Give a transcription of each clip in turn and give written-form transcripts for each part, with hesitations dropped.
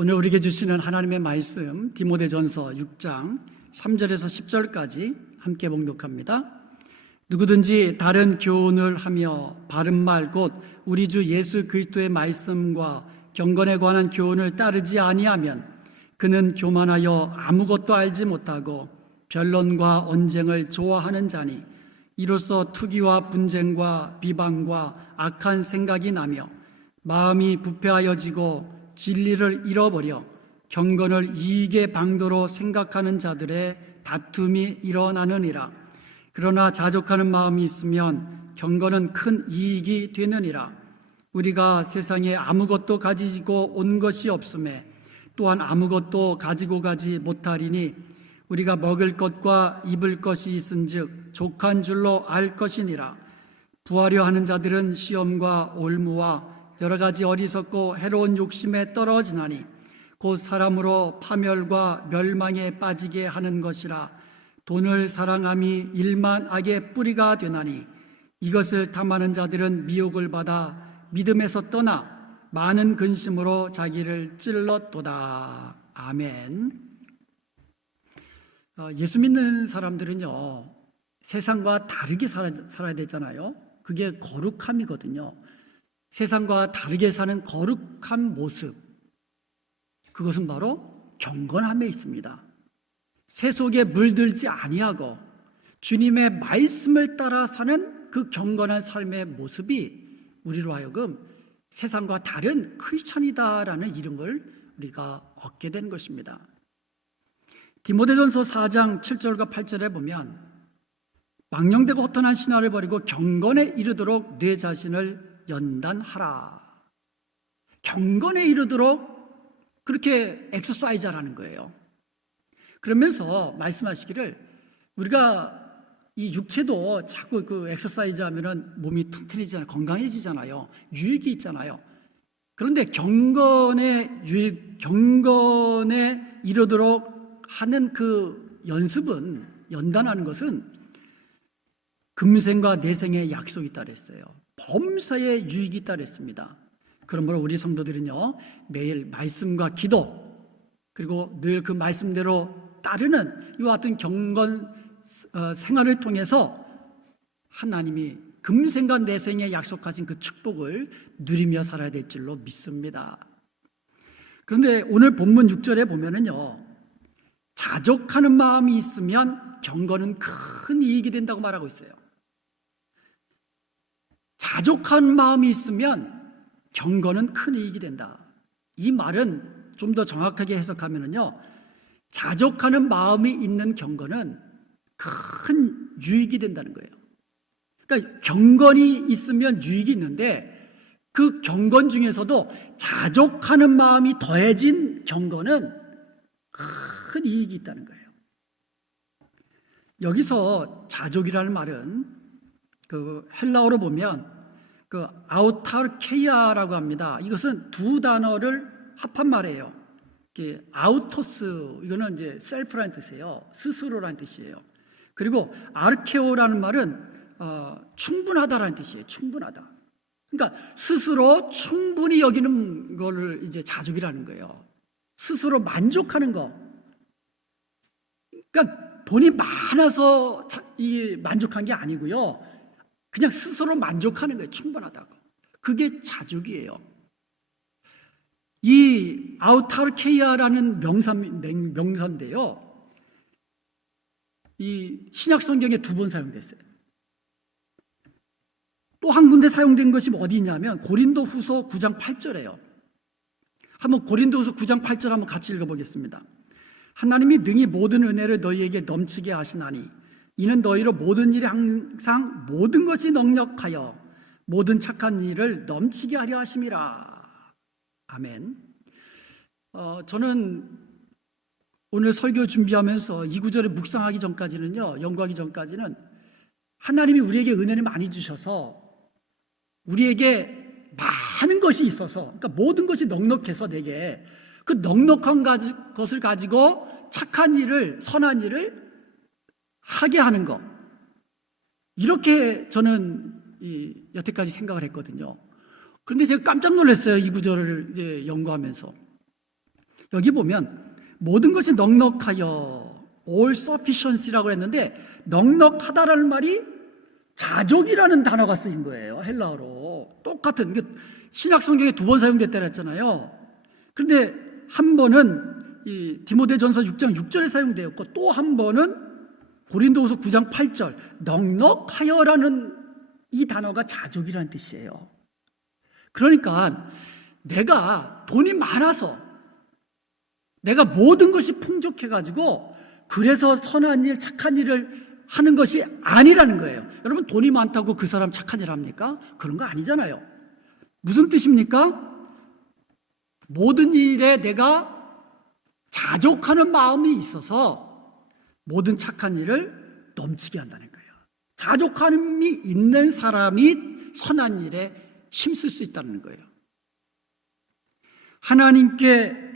오늘 우리에게 주시는 하나님의 말씀 디모데전서 6장 3절에서 10절까지 함께 봉독합니다. 누구든지 다른 교훈을 하며 바른 말 곧 우리 주 예수 그리스도의 말씀과 경건에 관한 교훈을 따르지 아니하면 그는 교만하여 아무것도 알지 못하고 변론과 언쟁을 좋아하는 자니 이로써 투기와 분쟁과 비방과 악한 생각이 나며 마음이 부패하여지고 진리를 잃어버려 경건을 이익의 방도로 생각하는 자들의 다툼이 일어나느니라. 그러나 자족하는 마음이 있으면 경건은 큰 이익이 되느니라. 우리가 세상에 아무것도 가지고 온 것이 없음에 또한 아무것도 가지고 가지 못하리니 우리가 먹을 것과 입을 것이 있은즉 족한 줄로 알 것이니라. 부하려 하는 자들은 시험과 올무와 여러 가지 어리석고 해로운 욕심에 떨어지나니 곧 사람으로 파멸과 멸망에 빠지게 하는 것이라. 돈을 사랑함이 일만 악의 뿌리가 되나니 이것을 탐하는 자들은 미혹을 받아 믿음에서 떠나 많은 근심으로 자기를 찔렀도다. 아멘. 예수 믿는 사람들은요, 세상과 다르게 살아야 되잖아요. 그게 거룩함이거든요. 세상과 다르게 사는 거룩한 모습, 그것은 바로 경건함에 있습니다. 세속에 물들지 아니하고 주님의 말씀을 따라 사는 그 경건한 삶의 모습이 우리로 하여금 세상과 다른 크리스천이다라는 이름을 우리가 얻게 된 것입니다. 디모데전서 4장 7절과 8절에 보면 망령되고 허탄한 신화를 버리고 경건에 이르도록 내 자신을 연단하라. 경건에 이르도록 그렇게 엑서사이즈하라는 거예요. 그러면서 말씀하시기를 우리가 이 육체도 자꾸 그 엑서사이즈 하면은 몸이 튼튼해지잖아요. 건강해지잖아요. 유익이 있잖아요. 그런데 경건에 이르도록 하는 그 연습은, 연단하는 것은 금생과 내생의 약속이 있다 그랬어요. 범사에 유익이 있다 그랬습니다. 그러므로 우리 성도들은요, 매일 말씀과 기도, 그리고 늘 그 말씀대로 따르는 이와 같은 경건 생활을 통해서 하나님이 금생과 내생에 약속하신 그 축복을 누리며 살아야 될 줄로 믿습니다. 그런데 오늘 본문 6절에 보면은요, 자족하는 마음이 있으면 경건은 큰 이익이 된다고 말하고 있어요. 자족한 마음이 있으면 경건은 큰 이익이 된다. 이 말은 좀 더 정확하게 해석하면요, 자족하는 마음이 있는 경건은 큰 유익이 된다는 거예요. 그러니까 경건이 있으면 유익이 있는데 그 경건 중에서도 자족하는 마음이 더해진 경건은 큰 이익이 있다는 거예요. 여기서 자족이라는 말은 그 헬라어로 보면 그 아우타르케이아라고 합니다. 이것은 두 단어를 합한 말이에요. 아우토스, 이거는 이제 셀프라는 뜻이에요. 스스로라는 뜻이에요. 그리고 아르케오라는 말은 충분하다라는 뜻이에요. 충분하다. 그러니까 스스로 충분히 여기는 거를 이제 자족이라는 거예요. 스스로 만족하는 거. 그러니까 돈이 많아서 만족한 게 아니고요. 그냥 스스로 만족하는 거예요. 충분하다고. 그게 자족이에요. 이 아우타르케이아라는 명사인데요, 이 신약 성경에 2번 사용됐어요. 또 한 군데 사용된 것이 어디냐면 고린도후서 9장 8절이에요. 한번 고린도후서 9장 8절 한번 같이 읽어보겠습니다. 하나님이 능히 모든 은혜를 너희에게 넘치게 하시나니 이는 너희로 모든 일에 항상 모든 것이 넉넉하여 모든 착한 일을 넘치게 하려 하심이라. 아멘. 저는 오늘 설교 준비하면서 이 구절을 묵상하기 전까지는요, 연구하기 전까지는 하나님이 우리에게 은혜를 많이 주셔서 우리에게 많은 것이 있어서, 그러니까 모든 것이 넉넉해서 내게 그 넉넉한 것을 가지고 착한 일을, 선한 일을 하게 하는 것, 이렇게 저는 여태까지 생각을 했거든요. 그런데 제가 깜짝 놀랐어요. 이 구절을 연구하면서. 여기 보면 모든 것이 넉넉하여 all sufficiency라고 했는데 넉넉하다라는 말이 자족이라는 단어가 쓰인 거예요. 헬라어로. 똑같은 신약 성경에 2번 사용됐다고 했잖아요. 그런데 한 번은 이 디모데전서 6장 6절에 사용되었고 또 한 번은 고린도후서 9장 8절 넉넉하여라는 이 단어가 자족이라는 뜻이에요. 그러니까 내가 돈이 많아서 내가 모든 것이 풍족해가지고 그래서 선한 일, 착한 일을 하는 것이 아니라는 거예요. 여러분 돈이 많다고 그 사람 착한 일 합니까? 그런 거 아니잖아요. 무슨 뜻입니까? 모든 일에 내가 자족하는 마음이 있어서 모든 착한 일을 넘치게 한다는 거예요. 자족함이 있는 사람이 선한 일에 힘쓸 수 있다는 거예요. 하나님께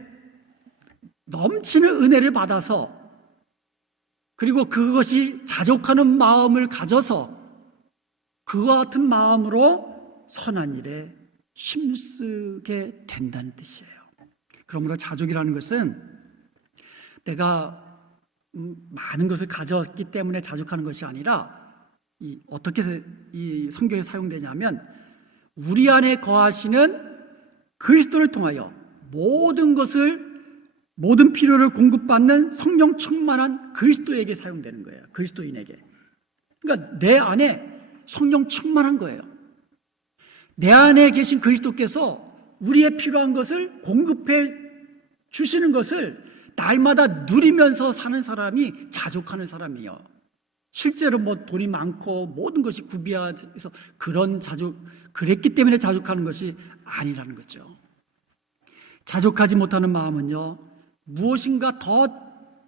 넘치는 은혜를 받아서 그리고 그것이 자족하는 마음을 가져서 그와 같은 마음으로 선한 일에 힘쓰게 된다는 뜻이에요. 그러므로 자족이라는 것은 내가 많은 것을 가졌기 때문에 자족하는 것이 아니라 어떻게 이 성경에 사용되냐면 우리 안에 거하시는 그리스도를 통하여 모든 필요를 공급받는 성령 충만한 그리스도에게 사용되는 거예요. 그리스도인에게. 그러니까 내 안에 성령 충만한 거예요. 내 안에 계신 그리스도께서 우리의 필요한 것을 공급해 주시는 것을 날마다 누리면서 사는 사람이 자족하는 사람이에요. 실제로 돈이 많고 모든 것이 구비해서 그랬기 때문에 자족하는 것이 아니라는 거죠. 자족하지 못하는 마음은요, 무엇인가 더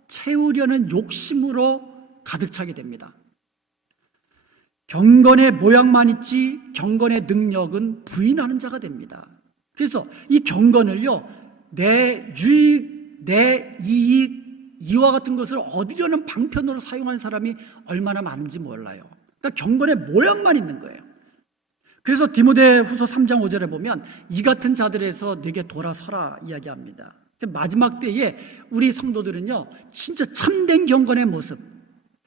채우려는 욕심으로 가득 차게 됩니다. 경건의 모양만 있지 경건의 능력은 부인하는 자가 됩니다. 그래서 이 경건을요, 내 유익, 내 이익, 이와 같은 것을 얻으려는 방편으로 사용한 사람이 얼마나 많은지 몰라요. 그러니까 경건의 모양만 있는 거예요. 그래서 디모데후서 3장 5절에 보면 이 같은 자들에서 내게 돌아서라 이야기합니다. 마지막 때에 우리 성도들은요, 진짜 참된 경건의 모습,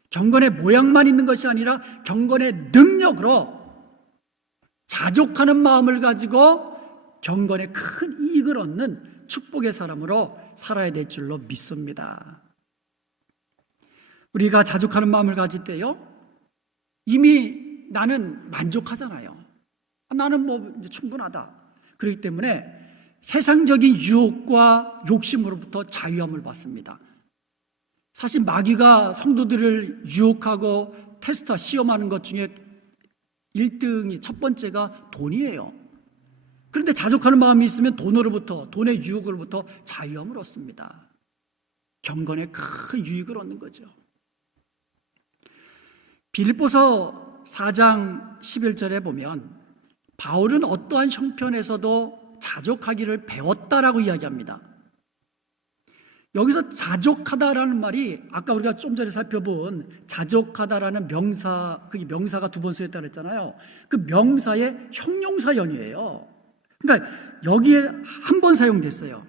경건의 모양만 있는 것이 아니라 경건의 능력으로 자족하는 마음을 가지고 경건의 큰 이익을 얻는 축복의 사람으로 살아야 될 줄로 믿습니다. 우리가 자족하는 마음을 가질 때요, 이미 나는 만족하잖아요. 나는 이제 충분하다. 그렇기 때문에 세상적인 유혹과 욕심으로부터 자유함을 받습니다. 사실 마귀가 성도들을 유혹하고 테스트와 시험하는 것 중에 1등이 첫 번째가 돈이에요. 그런데 자족하는 마음이 있으면 돈의 유혹으로부터 자유함을 얻습니다. 경건의 큰 유익을 얻는 거죠. 빌립보서 4장 11절에 보면 바울은 어떠한 형편에서도 자족하기를 배웠다라고 이야기합니다. 여기서 자족하다라는 말이 아까 우리가 좀 전에 살펴본 자족하다라는 명사, 그 명사가 2번 쓰였다고 했잖아요. 그 명사의 형용사형이에요. 그러니까 여기에 한 번 사용됐어요.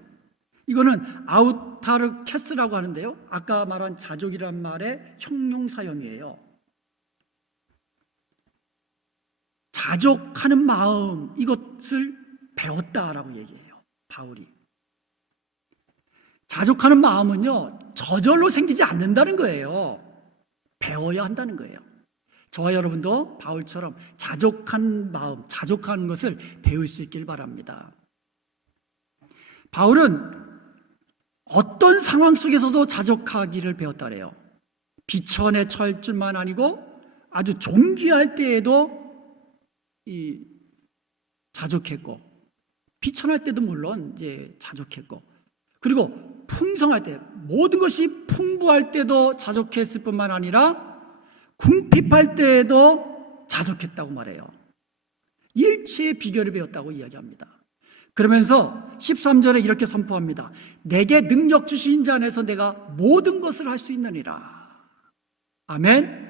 이거는 아우타르케스라고 하는데요, 아까 말한 자족이란 말의 형용사형이에요. 자족하는 마음, 이것을 배웠다라고 얘기해요, 바울이. 자족하는 마음은요, 저절로 생기지 않는다는 거예요. 배워야 한다는 거예요. 저와 여러분도 바울처럼 자족한 마음, 자족하는 것을 배울 수 있길 바랍니다. 바울은 어떤 상황 속에서도 자족하기를 배웠다래요. 비천에 처할 줄만 아니고 아주 존귀할 때에도 자족했고, 비천할 때도 물론 이제 자족했고, 그리고 풍성할 때, 모든 것이 풍부할 때도 자족했을 뿐만 아니라 궁핍할 때에도 자족했다고 말해요. 일체의 비결을 배웠다고 이야기합니다. 그러면서 13절에 이렇게 선포합니다. 내게 능력 주신 자 안에서 내가 모든 것을 할 수 있느니라. 아멘.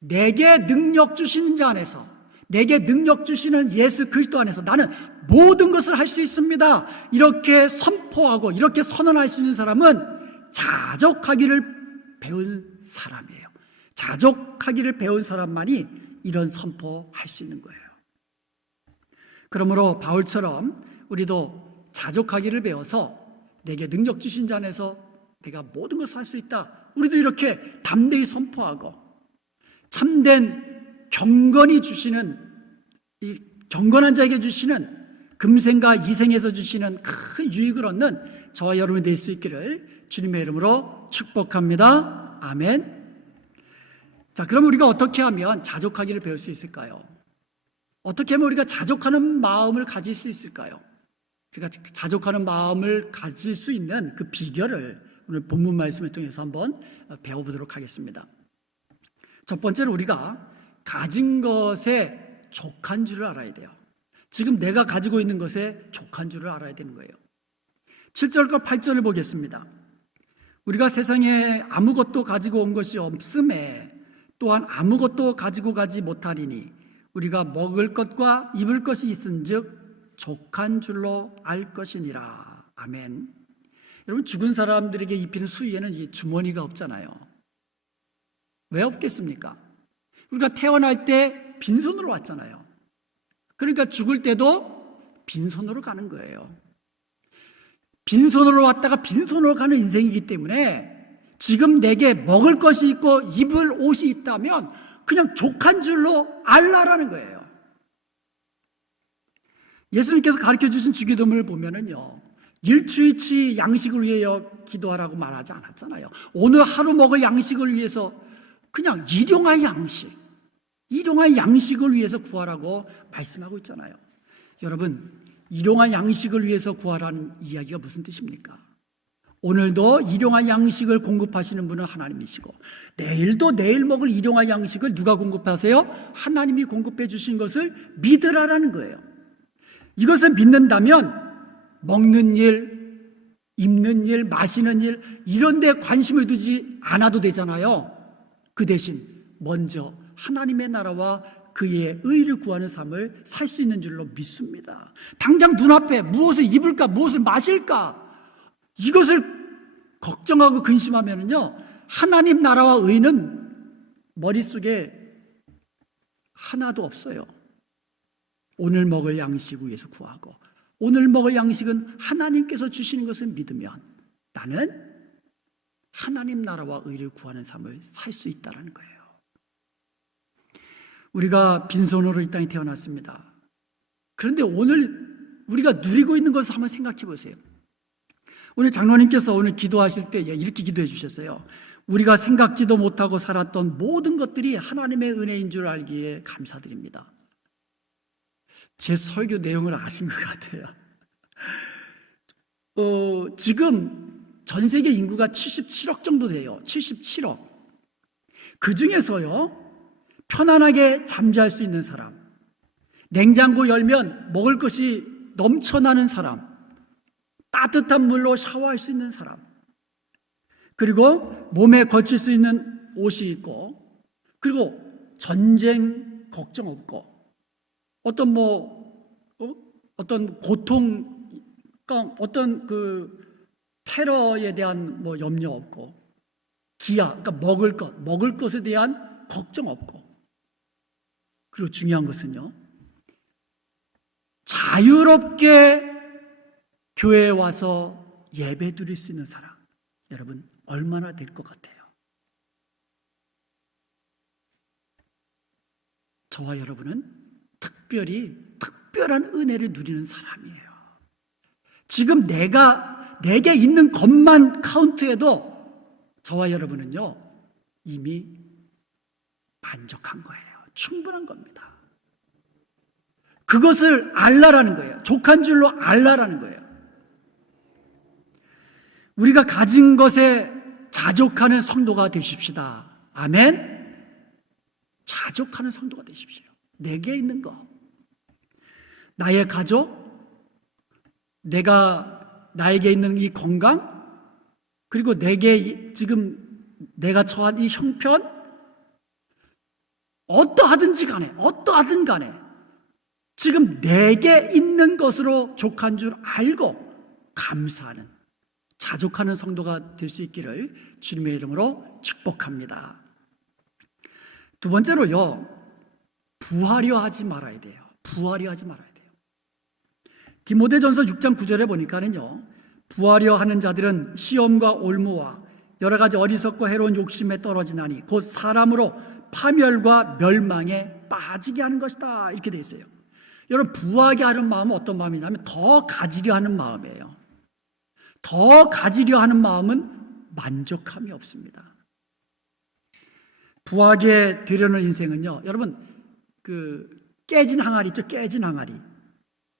내게 능력 주신 자 안에서, 내게 능력 주시는 예수 그리스도 안에서 나는 모든 것을 할 수 있습니다. 이렇게 선포하고 이렇게 선언할 수 있는 사람은 자족하기를 배운 사람이에요. 자족하기를 배운 사람만이 이런 선포할 수 있는 거예요. 그러므로 바울처럼 우리도 자족하기를 배워서 내게 능력 주신 자 안에서 내가 모든 것을 할 수 있다. 우리도 이렇게 담대히 선포하고 참된 경건이 주시는, 이 경건한 자에게 주시는 금생과 이생에서 주시는 큰 유익을 얻는 저와 여러분이 될 수 있기를 주님의 이름으로 축복합니다. 아멘. 자, 그럼 우리가 어떻게 하면 자족하기를 배울 수 있을까요? 어떻게 하면 우리가 자족하는 마음을 가질 수 있을까요? 우리가 자족하는 마음을 가질 수 있는 그 비결을 오늘 본문 말씀을 통해서 한번 배워보도록 하겠습니다. 첫 번째로 우리가 가진 것에 족한 줄을 알아야 돼요. 지금 내가 가지고 있는 것에 족한 줄을 알아야 되는 거예요. 7절과 8절을 보겠습니다. 우리가 세상에 아무것도 가지고 온 것이 없음에 또한 아무것도 가지고 가지 못하리니 우리가 먹을 것과 입을 것이 있은즉 족한 줄로 알 것이니라. 아멘. 여러분, 죽은 사람들에게 입히는 수의에는 이 주머니가 없잖아요. 왜 없겠습니까? 우리가 태어날 때 빈손으로 왔잖아요. 그러니까 죽을 때도 빈손으로 가는 거예요. 빈손으로 왔다가 빈손으로 가는 인생이기 때문에 지금 내게 먹을 것이 있고 입을 옷이 있다면 그냥 족한 줄로 알라라는 거예요. 예수님께서 가르쳐 주신 주기도문을 보면은요, 일주일치 양식을 위하여 기도하라고 말하지 않았잖아요. 오늘 하루 먹을 양식을 위해서 그냥 일용할 양식을 위해서 구하라고 말씀하고 있잖아요. 여러분, 일용할 양식을 위해서 구하라는 이야기가 무슨 뜻입니까? 오늘도 일용할 양식을 공급하시는 분은 하나님이시고 내일도 내일 먹을 일용할 양식을 누가 공급하세요? 하나님이 공급해 주신 것을 믿으라라는 거예요. 이것을 믿는다면 먹는 일, 입는 일, 마시는 일 이런 데 관심을 두지 않아도 되잖아요. 그 대신 먼저 하나님의 나라와 그의 의를 구하는 삶을 살 수 있는 줄로 믿습니다. 당장 눈앞에 무엇을 입을까, 무엇을 마실까 이것을 걱정하고 근심하면요, 하나님 나라와 의는 머릿속에 하나도 없어요. 오늘 먹을 양식 위해서 구하고 오늘 먹을 양식은 하나님께서 주시는 것을 믿으면 나는 하나님 나라와 의를 구하는 삶을 살 수 있다는 거예요. 우리가 빈손으로 이 땅에 태어났습니다. 그런데 오늘 우리가 누리고 있는 것을 한번 생각해 보세요. 오늘 장로님께서 오늘 기도하실 때 이렇게 기도해 주셨어요. 우리가 생각지도 못하고 살았던 모든 것들이 하나님의 은혜인 줄 알기에 감사드립니다. 제 설교 내용을 아신 것 같아요. 지금 전 세계 인구가 77억 정도 돼요. 77억. 그 중에서요, 편안하게 잠잘 수 있는 사람, 냉장고 열면 먹을 것이 넘쳐나는 사람, 따뜻한 물로 샤워할 수 있는 사람, 그리고 몸에 걸칠 수 있는 옷이 있고, 그리고 전쟁 걱정 없고, 어떤 고통, 어떤 테러에 대한 염려 없고, 기아, 그러니까 먹을 것에 대한 걱정 없고, 그리고 중요한 것은요, 자유롭게 교회에 와서 예배 드릴 수 있는 사람, 여러분 얼마나 될 것 같아요? 저와 여러분은 특별한 은혜를 누리는 사람이에요. 지금 내게 있는 것만 카운트해도 저와 여러분은요 이미 만족한 거예요. 충분한 겁니다. 그것을 알라라는 거예요. 족한 줄로 알라라는 거예요. 우리가 가진 것에 자족하는 성도가 되십시다. 아멘. 자족하는 성도가 되십시오. 내게 있는 거, 나의 가족, 나에게 있는 이 건강, 그리고 지금 내가 처한 이 형편, 어떠하든지 간에, 어떠하든 간에 지금 내게 있는 것으로 족한 줄 알고 감사하는, 자족하는 성도가 될 수 있기를 주님의 이름으로 축복합니다. 두 번째로요, 부하려 하지 말아야 돼요. 부하려 하지 말아야 돼요. 디모데전서 6장 9절에 보니까는요, 부하려 하는 자들은 시험과 올무와 여러 가지 어리석고 해로운 욕심에 떨어지나니 곧 사람으로 파멸과 멸망에 빠지게 하는 것이다, 이렇게 돼 있어요. 여러분, 부하게 하는 마음은 어떤 마음이냐면 더 가지려 하는 마음이에요. 더 가지려 하는 마음은 만족함이 없습니다. 부하게 되려는 인생은요, 여러분, 깨진 항아리 있죠? 깨진 항아리.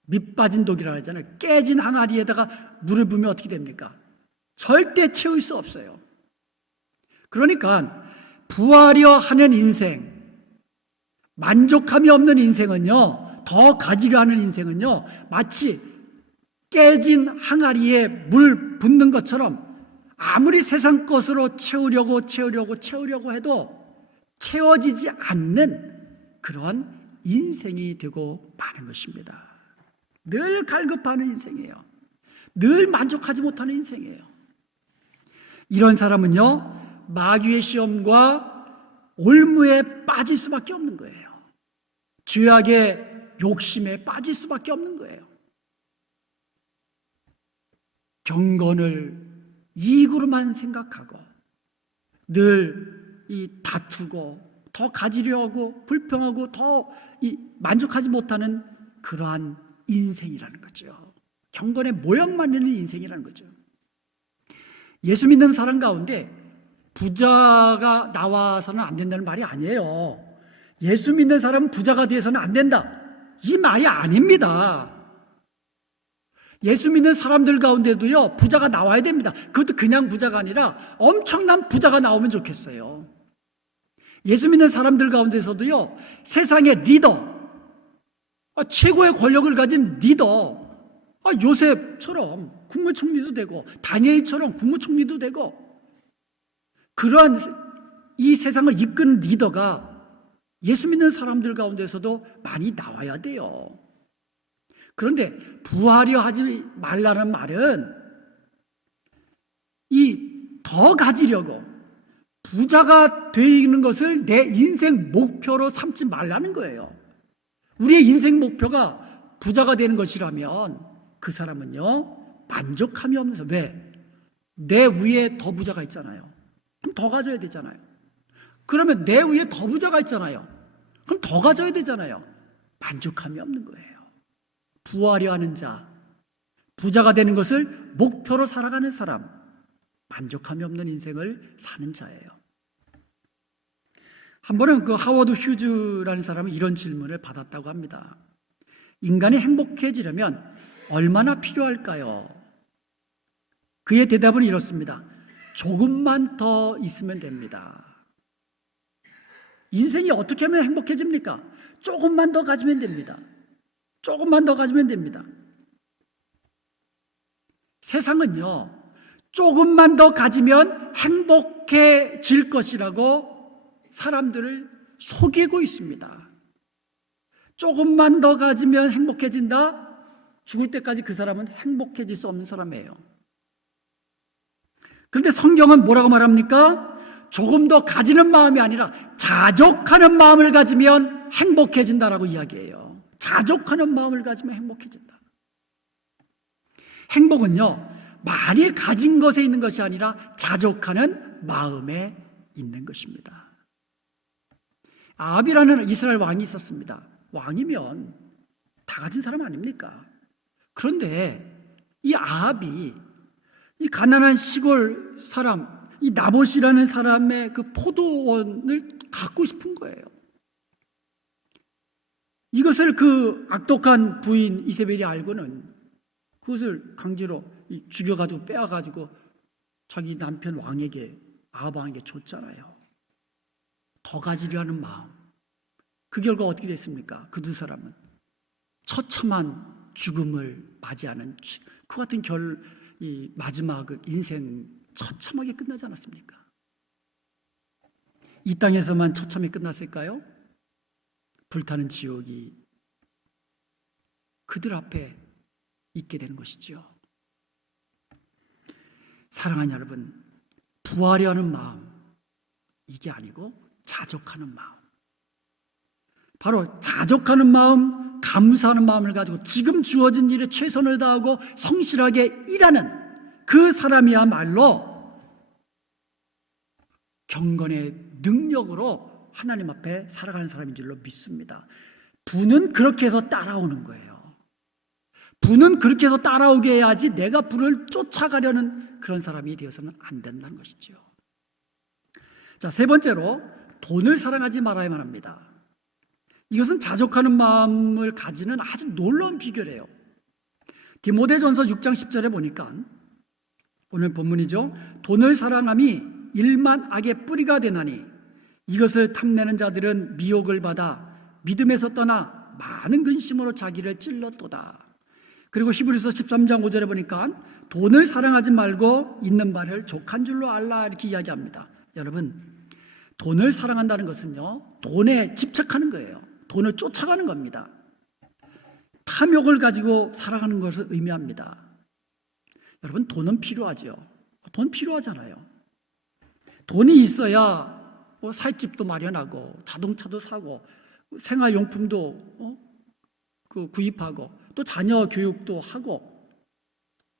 밑 빠진 독이라고 하잖아요. 깨진 항아리에다가 물을 부으면 어떻게 됩니까? 절대 채울 수 없어요. 그러니까 부하려 하는 인생, 만족함이 없는 인생은요, 더 가지려 하는 인생은요, 마치 깨진 항아리에 물 붓는 것처럼 아무리 세상 것으로 채우려고 해도 채워지지 않는 그러한 인생이 되고 마는 것입니다. 늘 갈급하는 인생이에요. 늘 만족하지 못하는 인생이에요. 이런 사람은요, 마귀의 시험과 올무에 빠질 수밖에 없는 거예요. 죄악의 욕심에 빠질 수밖에 없는 거예요. 경건을 이익으로만 생각하고 늘 다투고 더 가지려고 불평하고 더 만족하지 못하는 그러한 인생이라는 거죠. 경건의 모양만 있는 인생이라는 거죠. 예수 믿는 사람 가운데 부자가 나와서는 안 된다는 말이 아니에요. 예수 믿는 사람은 부자가 돼서는 안 된다, 이 말이 아닙니다. 예수 믿는 사람들 가운데도요, 부자가 나와야 됩니다. 그것도 그냥 부자가 아니라 엄청난 부자가 나오면 좋겠어요. 예수 믿는 사람들 가운데서도요, 세상의 리더, 최고의 권력을 가진 리더, 요셉처럼 국무총리도 되고 다니엘처럼 국무총리도 되고, 그러한 이 세상을 이끄는 리더가 예수 믿는 사람들 가운데서도 많이 나와야 돼요. 그런데 부하려 하지 말라는 말은 더 가지려고 부자가 되는 것을 내 인생 목표로 삼지 말라는 거예요. 우리의 인생 목표가 부자가 되는 것이라면 그 사람은요, 만족함이 없는, 왜? 내 위에 더 부자가 있잖아요. 그럼 더 가져야 되잖아요. 그러면 내 위에 더 부자가 있잖아요. 그럼 더 가져야 되잖아요. 만족함이 없는 거예요. 부하려 하는 자, 부자가 되는 것을 목표로 살아가는 사람, 만족함이 없는 인생을 사는 자예요. 한 번은 하워드 휴즈라는 사람은 이런 질문을 받았다고 합니다. 인간이 행복해지려면 얼마나 필요할까요? 그의 대답은 이렇습니다. 조금만 더 있으면 됩니다. 인생이 어떻게 하면 행복해집니까? 조금만 더 가지면 됩니다. 조금만 더 가지면 됩니다. 세상은요, 조금만 더 가지면 행복해질 것이라고 사람들을 속이고 있습니다. 조금만 더 가지면 행복해진다? 죽을 때까지 그 사람은 행복해질 수 없는 사람이에요. 그런데 성경은 뭐라고 말합니까? 조금 더 가지는 마음이 아니라 자족하는 마음을 가지면 행복해진다라고 이야기해요. 자족하는 마음을 가지면 행복해진다. 행복은요, 많이 가진 것에 있는 것이 아니라 자족하는 마음에 있는 것입니다. 아합이라는 이스라엘 왕이 있었습니다. 왕이면 다 가진 사람 아닙니까? 그런데 이 아합이 이 가난한 시골 사람, 이 나봇이라는 사람의 그 포도원을 갖고 싶은 거예요. 이것을 그 악독한 부인 이세벨이 알고는 그것을 강제로 죽여가지고 빼앗가지고 자기 남편 왕에게, 아합 왕에게 줬잖아요. 더 가지려 하는 마음. 그 결과 어떻게 됐습니까? 그 두 사람은 처참한 죽음을 맞이하는 그 같은 이 마지막 인생 처참하게 끝나지 않았습니까? 이 땅에서만 처참히 끝났을까요? 불타는 지옥이 그들 앞에 있게 되는 것이죠. 사랑하는 여러분, 부하려 하는 마음, 이게 아니고 자족하는 마음. 바로 자족하는 마음, 감사하는 마음을 가지고 지금 주어진 일에 최선을 다하고 성실하게 일하는 그 사람이야말로 경건의 능력으로 하나님 앞에 살아가는 사람인 줄로 믿습니다. 부는 그렇게 해서 따라오는 거예요. 부는 그렇게 해서 따라오게 해야지 내가 부를 쫓아가려는 그런 사람이 되어서는 안 된다는 것이죠. 자, 세 번째로 돈을 사랑하지 말아야만 합니다. 이것은 자족하는 마음을 가지는 아주 놀라운 비결이에요. 디모데전서 6장 10절에 보니까 오늘 본문이죠. 돈을 사랑함이 일만 악의 뿌리가 되나니 이것을 탐내는 자들은 미혹을 받아 믿음에서 떠나 많은 근심으로 자기를 찔렀도다. 그리고 히브리서 13장 5절에 보니까 돈을 사랑하지 말고 있는 바를 족한 줄로 알라 이렇게 이야기합니다. 여러분, 돈을 사랑한다는 것은요, 돈에 집착하는 거예요. 돈을 쫓아가는 겁니다. 탐욕을 가지고 살아가는 것을 의미합니다. 여러분, 돈은 필요하죠. 돈 필요하잖아요. 돈이 있어야 살집도 마련하고 자동차도 사고 생활용품도 구입하고 또 자녀 교육도 하고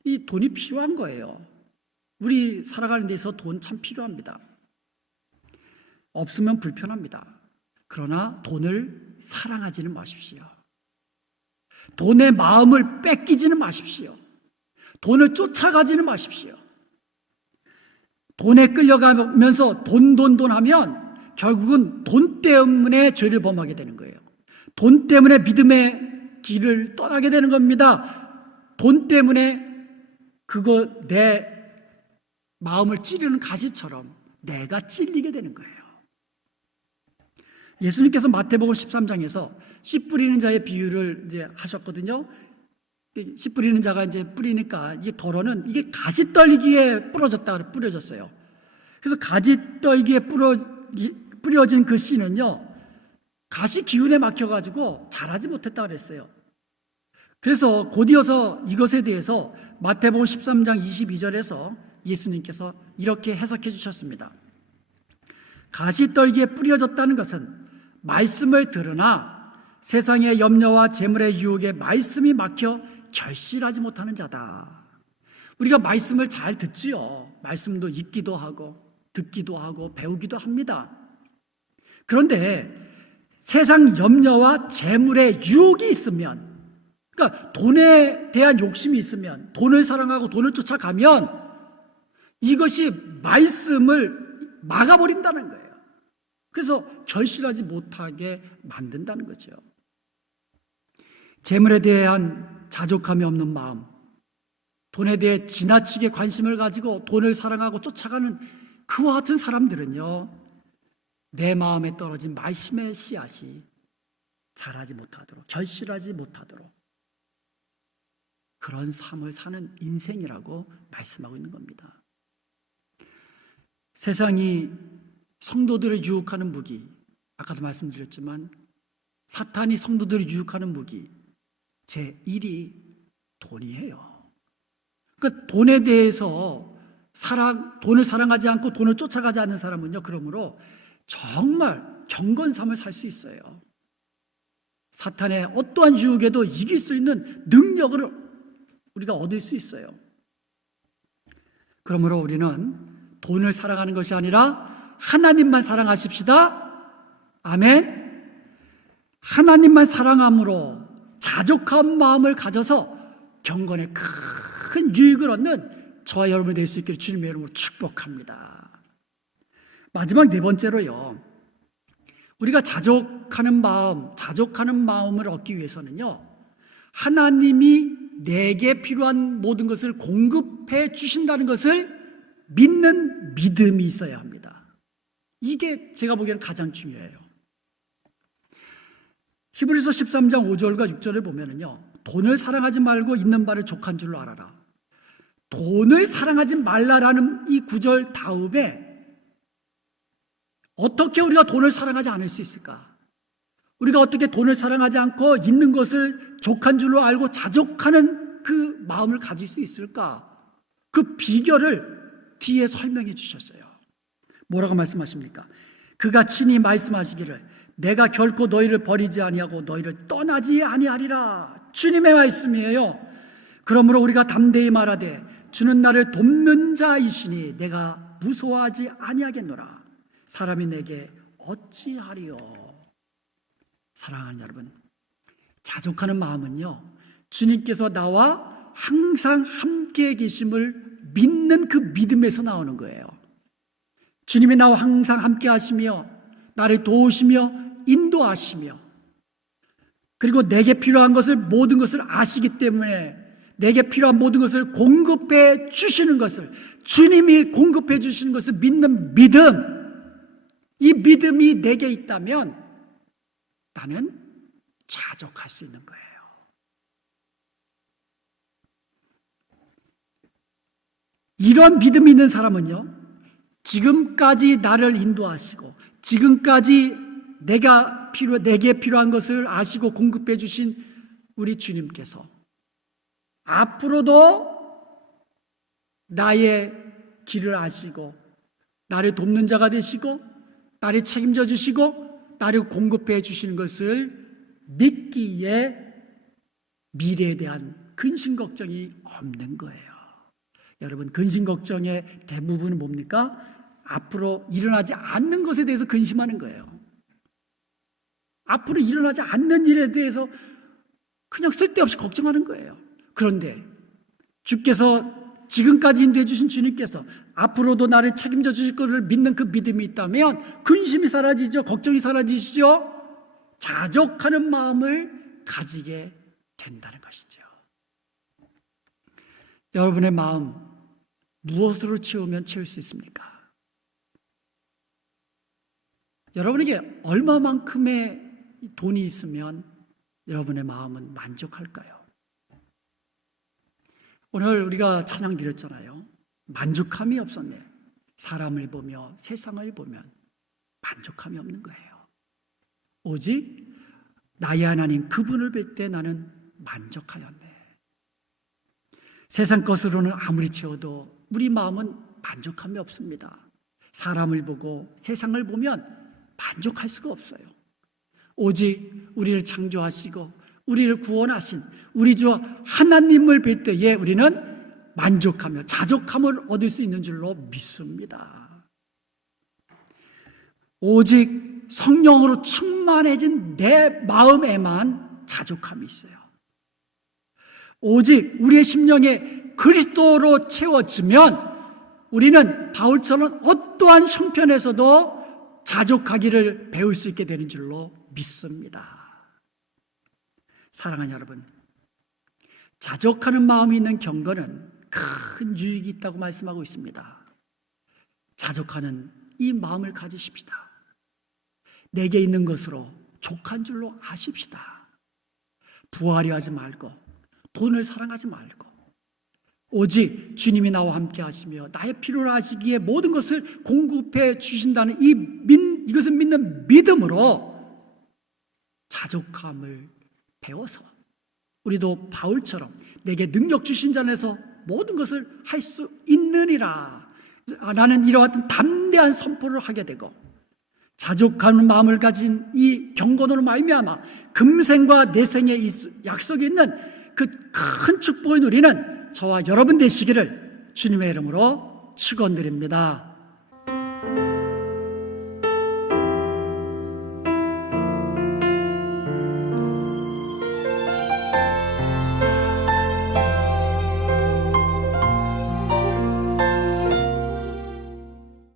이 돈이 필요한 거예요. 우리 살아가는 데 있어서 돈 참 필요합니다. 없으면 불편합니다. 그러나 돈을 사랑하지는 마십시오. 돈의 마음을 뺏기지는 마십시오. 돈을 쫓아가지는 마십시오. 돈에 끌려가면서 돈 하면 결국은 돈 때문에 죄를 범하게 되는 거예요. 돈 때문에 믿음의 길을 떠나게 되는 겁니다. 돈 때문에 내 마음을 찌르는 가시처럼 내가 찔리게 되는 거예요. 예수님께서 마태복음 13장에서 씨 뿌리는 자의 비유를 이제 하셨거든요. 씨 뿌리는 자가 이제 뿌리니까 이게 덜어는 이게 가시떨기에 뿌려졌어요. 그래서 가시떨기에 뿌려진 그 씨는요, 가시 기운에 막혀가지고 자라지 못했다 그랬어요. 그래서 곧이어서 이것에 대해서 마태복음 13장 22절에서 예수님께서 이렇게 해석해 주셨습니다. 가시떨기에 뿌려졌다는 것은 말씀을 들으나 세상의 염려와 재물의 유혹에 말씀이 막혀 결실하지 못하는 자다. 우리가 말씀을 잘 듣지요. 말씀도 읽기도 하고 듣기도 하고 배우기도 합니다. 그런데 세상 염려와 재물의 유혹이 있으면, 그러니까 돈에 대한 욕심이 있으면, 돈을 사랑하고 돈을 쫓아가면 이것이 말씀을 막아버린다는 거예요. 그래서 결실하지 못하게 만든다는 거죠. 재물에 대한 자족함이 없는 마음, 돈에 대해 지나치게 관심을 가지고 돈을 사랑하고 쫓아가는 그와 같은 사람들은요, 내 마음에 떨어진 말씀의 씨앗이 자라지 못하도록, 결실하지 못하도록 그런 삶을 사는 인생이라고 말씀하고 있는 겁니다. 세상이 성도들을 유혹하는 무기, 아까도 말씀드렸지만 사탄이 성도들을 유혹하는 무기 제1이 돈이에요. 그러니까 돈에 대해서 돈을 사랑하지 않고 돈을 쫓아가지 않는 사람은요, 그러므로 정말 경건 삶을 살 수 있어요. 사탄의 어떠한 유혹에도 이길 수 있는 능력을 우리가 얻을 수 있어요. 그러므로 우리는 돈을 사랑하는 것이 아니라 하나님만 사랑하십시다. 아멘. 하나님만 사랑함으로 자족한 마음을 가져서 경건에 큰 유익을 얻는 저와 여러분이 될 수 있기를 주님의 이름으로 축복합니다. 마지막 네 번째로요, 우리가 자족하는 마음을 얻기 위해서는요, 하나님이 내게 필요한 모든 것을 공급해 주신다는 것을 믿는 믿음이 있어야 합니다. 이게 제가 보기에는 가장 중요해요. 히브리서 13장 5절과 6절을 보면은요, 돈을 사랑하지 말고 있는 바를 족한 줄로 알아라. 돈을 사랑하지 말라라는 이 구절 다음에 어떻게 우리가 돈을 사랑하지 않을 수 있을까? 우리가 어떻게 돈을 사랑하지 않고 있는 것을 족한 줄로 알고 자족하는 그 마음을 가질 수 있을까? 그 비결을 뒤에 설명해 주셨어요. 뭐라고 말씀하십니까? 그가 친히 말씀하시기를 내가 결코 너희를 버리지 아니하고 너희를 떠나지 아니하리라. 주님의 말씀이에요. 그러므로 우리가 담대히 말하되 주는 나를 돕는 자이시니 내가 무서워하지 아니하겠노라. 사람이 내게 어찌하리요. 사랑하는 여러분, 자족하는 마음은요, 주님께서 나와 항상 함께 계심을 믿는 그 믿음에서 나오는 거예요. 주님이 나와 항상 함께 하시며 나를 도우시며 인도하시며, 그리고 내게 필요한 것을 모든 것을 아시기 때문에 내게 필요한 모든 것을 공급해 주시는 것을, 주님이 공급해 주시는 것을 믿는 믿음, 이 믿음이 내게 있다면 나는 자족할 수 있는 거예요. 이런 믿음이 있는 사람은요, 지금까지 나를 인도하시고 지금까지 내게 필요한 것을 아시고 공급해 주신 우리 주님께서 앞으로도 나의 길을 아시고 나를 돕는 자가 되시고 나를 책임져 주시고 나를 공급해 주시는 것을 믿기에 미래에 대한 근심 걱정이 없는 거예요. 여러분, 근심 걱정의 대부분은 뭡니까? 앞으로 일어나지 않는 것에 대해서 근심하는 거예요. 앞으로 일어나지 않는 일에 대해서 그냥 쓸데없이 걱정하는 거예요. 그런데 주께서 지금까지 인도해 주신 주님께서 앞으로도 나를 책임져 주실 것을 믿는 그 믿음이 있다면 근심이 사라지죠. 걱정이 사라지시죠. 자족하는 마음을 가지게 된다는 것이죠. 여러분의 마음 무엇으로 채우면 채울 수 있습니까? 여러분에게 얼마만큼의 돈이 있으면 여러분의 마음은 만족할까요? 오늘 우리가 찬양 드렸잖아요. 만족함이 없었네. 사람을 보며 세상을 보면 만족함이 없는 거예요. 오직 나의 하나님 그분을 뵐 때 나는 만족하였네. 세상 것으로는 아무리 채워도 우리 마음은 만족함이 없습니다. 사람을 보고 세상을 보면 만족할 수가 없어요. 오직 우리를 창조하시고 우리를 구원하신 우리 주 하나님을 뵐 때에 우리는 만족하며 자족함을 얻을 수 있는 줄로 믿습니다. 오직 성령으로 충만해진 내 마음에만 자족함이 있어요. 오직 우리의 심령에 그리스도로 채워지면 우리는 바울처럼 어떠한 형편에서도 자족하기를 배울 수 있게 되는 줄로 믿습니다. 사랑하는 여러분, 자족하는 마음이 있는 경건은 큰 유익이 있다고 말씀하고 있습니다. 자족하는 이 마음을 가지십시다. 내게 있는 것으로 족한 줄로 아십시다. 부하려 하지 말고 돈을 사랑하지 말고 오직 주님이 나와 함께 하시며 나의 필요를 아시기에 모든 것을 공급해 주신다는 이것을 믿는 믿음으로 자족함을 배워서 우리도 바울처럼 내게 능력 주신 자에서 모든 것을 할 수 있느니라 라는 이와 같은 담대한 선포를 하게 되고, 자족하는 마음을 가진 이 경건으로 말미암아 금생과 내생에 약속이 있는 그 큰 축복을 누리는 저와 여러분 되시기를 주님의 이름으로 축원드립니다.